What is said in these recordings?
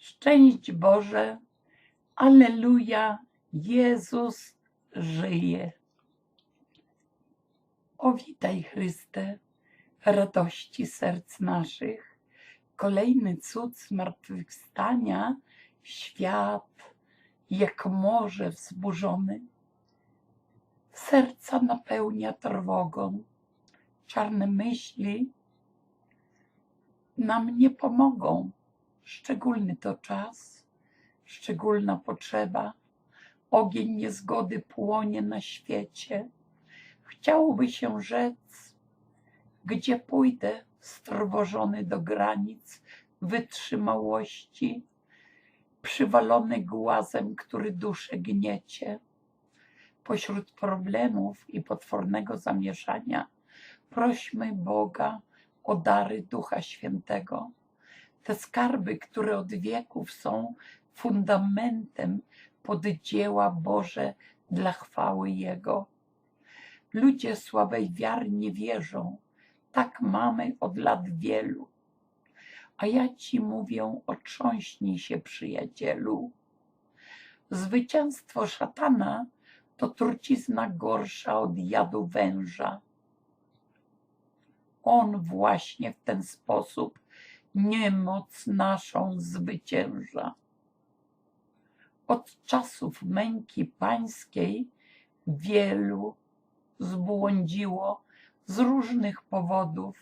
Szczęść Boże, Alleluja, Jezus żyje. O witaj Chryste, radości serc naszych. Kolejny cud zmartwychwstania, świat jak morze wzburzony. Serca napełnia trwogą, czarne myśli nam nie pomogą. Szczególny to czas, szczególna potrzeba. Ogień niezgody płonie na świecie. Chciałoby się rzec, gdzie pójdę, strwożony do granic wytrzymałości, przywalony głazem, który duszę gniecie. Pośród problemów i potwornego zamieszania prośmy Boga o dary Ducha Świętego. Te skarby, które od wieków są fundamentem pod dzieła Boże dla chwały Jego. Ludzie słabej wiary nie wierzą. Tak mamy od lat wielu. A ja ci mówię, otrząśnij się, przyjacielu. Zwycięstwo szatana to trucizna gorsza od jadu węża. On właśnie w ten sposób niemoc naszą zwycięża. Od czasów męki pańskiej wielu zbłądziło z różnych powodów.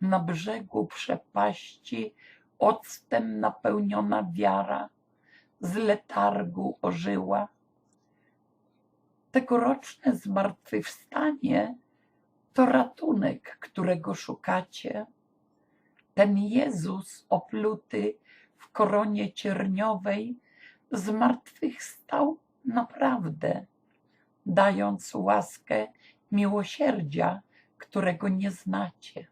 Na brzegu przepaści octem napełniona wiara z letargu ożyła. Tegoroczne zmartwychwstanie to ratunek, którego szukacie. Ten Jezus opluty w koronie cierniowej zmartwychwstał naprawdę, dając łaskę miłosierdzia, którego nie znacie.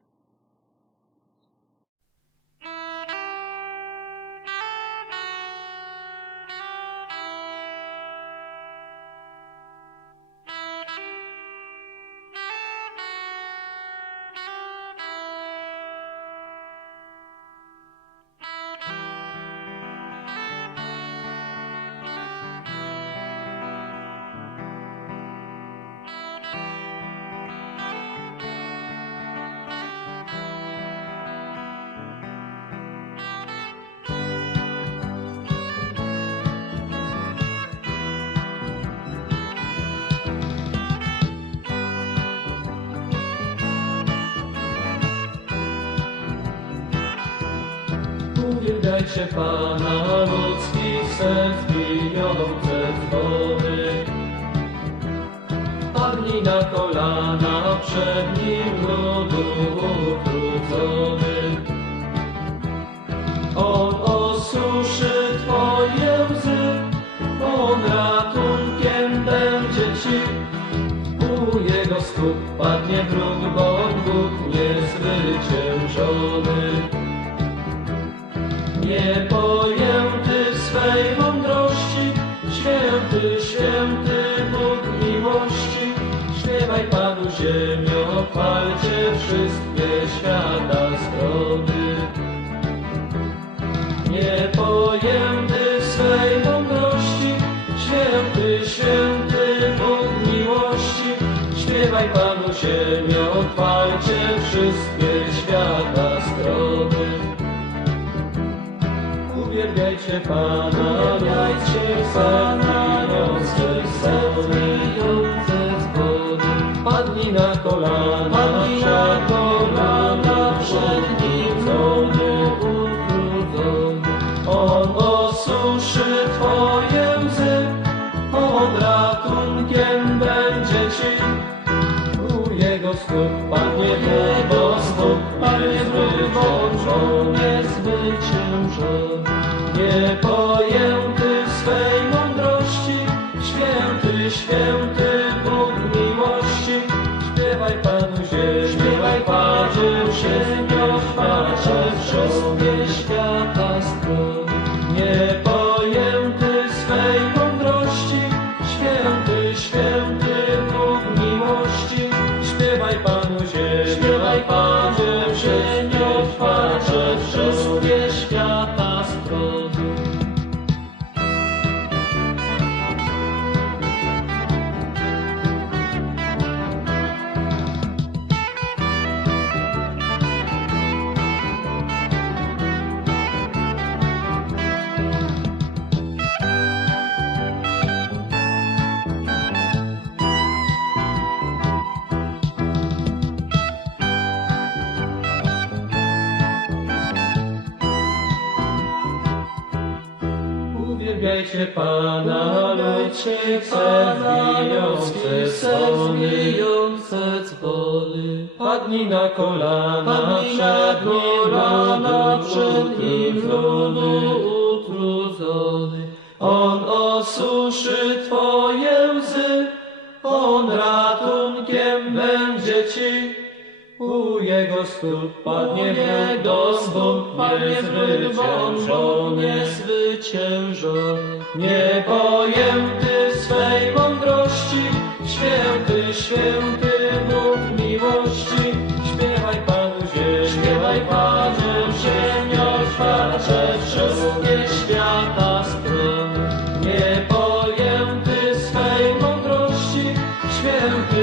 Uwielbiajcie Pana ludzkich serc bijące dzwony. Padnij na kolana przed Nim ludu utrudzony. On osuszy Twoje łzy, On ratunkiem będzie Ci. U Jego stóp padnie wróg, bo Bóg niezwyciężony. Niepojęty swej mądrości, święty, święty Bóg miłości. Śpiewaj Panu ziemio, chwalcie wszystkie świata strony. Uwielbiajcie Pana, uwielbiajcie Pana, serdujące dzwony. Padnij na kolana, padnij na kolana zwyciężony, zwyciężony. Niepojęty Uwielbiajcie Pana ludzkich serc bijące dzwony. Padnij na kolana przed nim ludu przed nim ludu utrudzony. On osuszy Twoje łzy, On ratunkiem będzie Ci. U jego stóp padnie w do stóp, padnie niezwyciężony, niezwyciężony. Niepojęty swej mądrości, święty, święty Bóg miłości. Śpiewaj Panu ziemię, śpiewaj Panu ziemię, otwarcie wszystkie świata sprawy. Niepojęty swej mądrości, święty